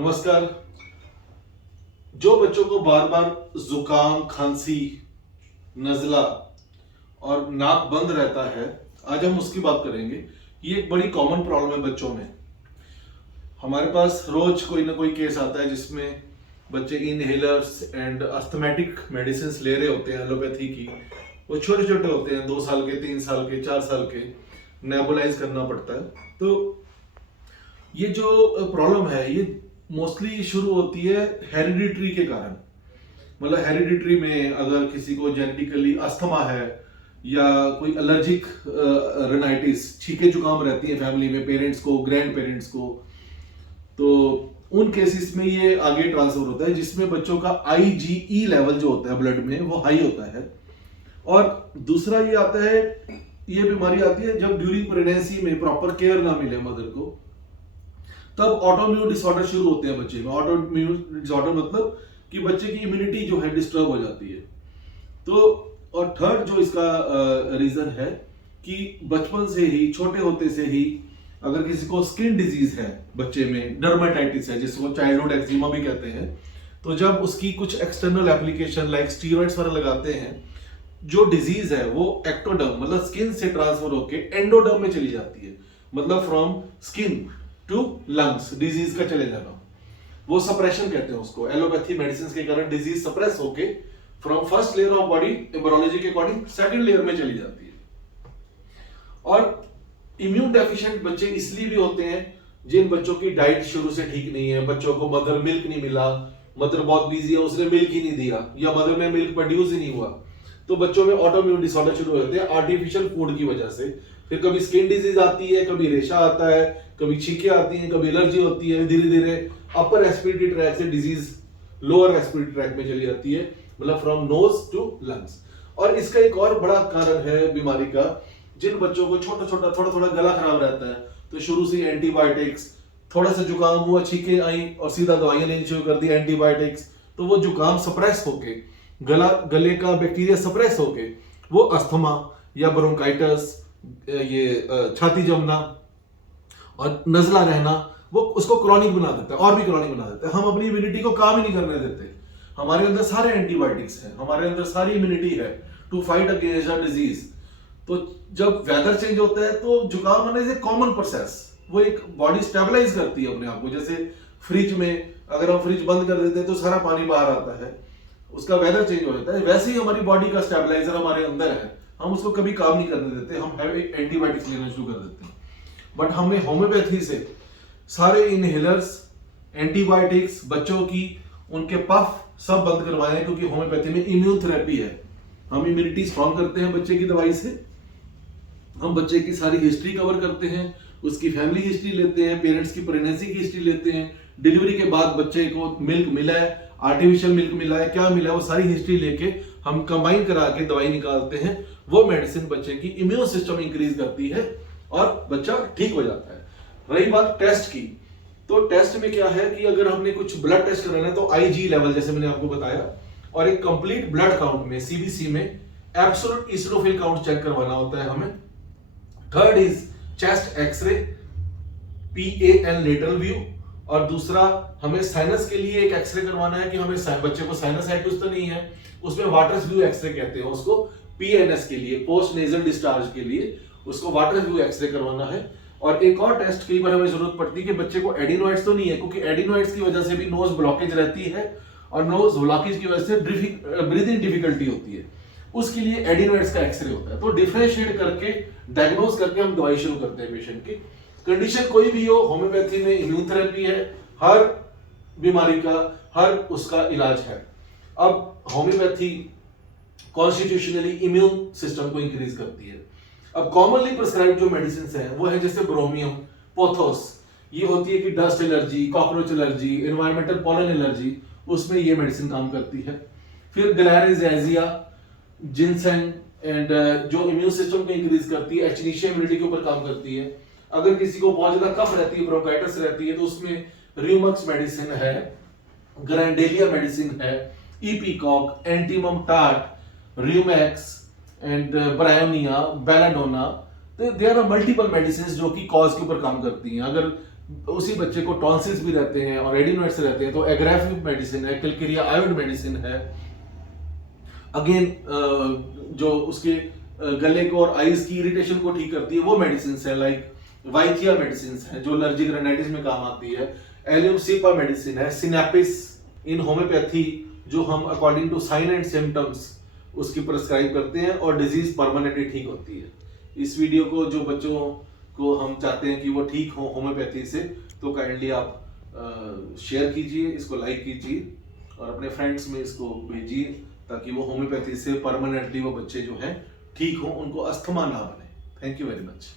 नमस्कार। जो बच्चों को बार बार जुकाम, खांसी, नजला और नाक बंद रहता है, आज हम उसकी बात करेंगे। ये एक बड़ी कॉमन प्रॉब्लम है बच्चों में। हमारे पास रोज कोई ना कोई केस आता है जिसमें बच्चे इनहेलर्स एंड अस्थमेटिक मेडिसिन ले रहे होते हैं एलोपैथी की। वो छोटे छोटे होते हैं, 2 साल के, 3 साल के, 4 साल के, नेबुलाइज करना पड़ता है। तो ये जो प्रॉब्लम है ये मोस्टली शुरू होती है हेरिडिटरी के कारण। मतलब हेरिडिटरी में अगर किसी को जेनेटिकली अस्थमा है या कोई एलर्जिक रेनाइटिस, छींके जुकाम रहती है फैमिली में, पेरेंट्स को, ग्रैंड पेरेंट्स को, तो उन केसेस में ये आगे ट्रांसफर होता है, जिसमें बच्चों का IgE लेवल जो होता है ब्लड में वो हाई होता है। और दूसरा ये आता है, ये बीमारी आती है जब ड्यूरिंग प्रेगनेंसी में प्रॉपर केयर ना मिले मदर को, तब ऑटोइम्यून डिसऑर्डर शुरू होते हैं बच्चे में। ऑटोइम्यून डिसऑर्डर मतलब कि बच्चे की इम्यूनिटी जो है डिस्टर्ब हो जाती है। तो और थर्ड जो इसका रीजन है कि बचपन से ही, छोटे होते से ही अगर किसी को स्किन डिजीज है बच्चे में, डर्मेटाइटिस है जिसको चाइल्डहुड एक्जिमा भी कहते हैं, तो जब उसकी कुछ एक्सटर्नल एप्लीकेशन लाइक स्टीरॉइड्स वगैरह लगाते हैं, जो डिजीज है वो एक्टोडर्म मतलब स्किन से ट्रांसफर होकर एंडोडर्म में चली जाती है। मतलब from skin to lungs disease का चले जाना, वो सप्रेशन कहते हैं उसको। एलोपैथी मेडिसिन के कारण डिजीज सप्रेस होके from first layer of body embryology के अकॉर्डिंग सेकंड लेयर में चली जाती है। और इम्यून डेफिशिएंट बच्चे इसलिए भी होते हैं जिन बच्चों की डाइट शुरू से ठीक नहीं है, बच्चों को मदर मिल्क नहीं मिला, मदर बहुत बिजी है उसने मिल्क ही नहीं दिया, या मदर में मिल्क प्रोड्यूस ही नहीं हुआ, तो बच्चों में ऑटोइम्यून डिसऑर्डर शुरू हो जाते हैं आर्टिफिशियल फूड की वजह से। फिर कभी स्किन डिजीज आती है, कभी रेशा आता है, कभी छींके आती हैं, कभी एलर्जी होती है, धीरे धीरे अपर रेस्पिरेटरी ट्रैक से डिजीज लोअर रेस्पिरेटरी ट्रैक में चली जाती है, मतलब फ्रॉम नोज टू लंग्स। और इसका एक और बड़ा कारण है बीमारी का, जिन बच्चों को थोड़ा थोड़ा गला खराब रहता है, तो शुरू से एंटीबायोटिक्स, थोड़ा सा जुकाम हुआ, छींके आई और सीधा दवाइयां लेनी शुरू कर दी एंटीबायोटिक्स, तो वो जुकाम सप्रेस होके, गले का बैक्टीरिया सप्रेस होके वो अस्थमा या ब्रोंकाइटिस, ये छाती जमना और नजला रहना, वो उसको क्रॉनिक बना देता है और भी क्रॉनिक बना देता है। हम अपनी इम्यूनिटी को काम ही नहीं करने देते। हमारे अंदर सारे एंटीबायोटिक्स हैं, हमारे अंदर सारी इम्यूनिटी है to fight against a disease. तो जब वेदर चेंज होता है तो जुकाम होना इज ए कॉमन प्रोसेस। वो एक बॉडी स्टेबलाइज करती है अपने आप को। जैसे फ्रिज में अगर हम फ्रिज बंद कर देते हैं तो सारा पानी बाहर आता है, उसका वेदर चेंज हो जाता है। वैसे ही हमारी बॉडी का स्टेबलाइजर हमारे अंदर है, हम उसको कभी काम नहीं करने देते, हम एंटीबायोटिक्स लेना शुरू कर देते हैं। बट हमने होम्योपैथी से सारे इनहेलर्स, एंटीबायोटिक्स, बच्चों की उनके पफ सब बंद करवाए हैं, क्योंकि होम्योपैथी में इम्यून थेरेपी है। हम इम्यूनिटी स्ट्रॉन्ग करते हैं बच्चे की दवाई से। हम बच्चे की सारी हिस्ट्री कवर करते हैं, उसकी फैमिली हिस्ट्री लेते हैं, पेरेंट्स की प्रेगनेंसी की हिस्ट्री लेते हैं, डिलीवरी के बाद बच्चे को मिल्क मिला है, आर्टिफिशियल मिल्क मिला है, क्या मिला है, वो सारी हिस्ट्री लेके हम कंबाइन करा के दवाई निकालते हैं। वो मेडिसिन बच्चे की इम्यून सिस्टम इंक्रीज करती है और बच्चा ठीक हो जाता है। रही बात टेस्ट की, तो टेस्ट में क्या है कि अगर हमने कुछ ब्लड टेस्ट कराना है तो IG लेवल, जैसे मैंने आपको बताया, और एक कंप्लीट ब्लड काउंट में CBC में एब्सोल्यूट ईसिनोफिल काउंट चेक करवाना होता है हमें। Third is chest x ray, PAN lateral view. और दूसरा हमें साइनस के लिए एक एक्सरे करवाना है कि हमें बच्चे को साइनसाइटिस तो नहीं है, उसमें वाटर व्यू एक्सरे कहते हैं उसको, PNS के लिए, पोस्ट नेजल डिस्चार्ज के लिए उसको वाटर व्यू एक्सरे करवाना है। और एक और टेस्ट कई बार हमें जरूरत पड़ती है कि बच्चे को एडिनोइड्स तो नहीं है, क्योंकि एडिनोइड्स की वजह से भी नोज ब्लॉकेज रहती है और नोज ब्लॉकेज की वजह से ब्रीदिंग डिफिकल्टी होती है, उसके लिए एडिनोइड्स का एक्सरे होता है। तो डिफरेंशिएट करके, डायग्नोज करके हम दवाई शुरू करते हैं पेशेंट की। कंडीशन कोई भी हो, होम्योपैथी में इम्यून थेरेपी है, हर बीमारी का हर उसका इलाज है। अब होम्योपैथी कॉन्स्टिट्यूशनली इम्यून सिस्टम को इंक्रीज करती है। अब कॉमनली प्रिस्क्राइब जो मेडिसिन है वो है जैसे ब्रोमियम, पोथोस, ये होती है कि dust allergy, cockroach allergy, environmental pollen allergy, उसमें ये मेडिसिन काम करती है। फिर ग्लैरिज़िया, जिनसेंग एंड जो इम्यून सिस्टम को इंक्रीज करती है, एचनीशिया इम्यूनिटी के ऊपर काम करती है। अगर किसी को बहुत ज्यादा कफ रहती है, ब्रोंकाइटिस रहती है, तो उसमें र्यूमक्स मेडिसिन है, ग्रैंडेलिया मेडिसिन है, इपीकॉक, एंटीमम टार्ट, र्यूमैक्स एंड ब्रायोनिया, बेलाडोना। तो देयर आर मल्टीपल मेडिसिन जो कि कॉज के ऊपर काम करती हैं। अगर उसी बच्चे को टॉन्सिल्स भी रहते हैं और एडिनोइड्स रहते हैं, तो एग्राफिव मेडिसिन है, किलकेरिया आयोड मेडिसिन है। अगेन जो उसके गले को और आईज की इरिटेशन को ठीक करती है वो मेडिसिन है, लाइक वाइकिया मेडिसिन है जो एलर्जिक रेनाइटिस में काम आती है। एलियम सीपा मेडिसिन है। सिनेपिस इन होम्योपैथी जो हम according to sign and symptoms उसकी प्रिस्क्राइब करते हैं और डिजीज परमानेंटली ठीक होती है। इस वीडियो को जो बच्चों को हम चाहते हैं कि वो ठीक हो होम्योपैथी से, तो काइंडली आप शेयर कीजिए, इसको लाइक कीजिए और अपने फ्रेंड्स में इसको भेजिए ताकि वो होम्योपैथी से परमानेंटली वो बच्चे जो हैं ठीक हो, उनको अस्थमा ना बने। Thank you very much.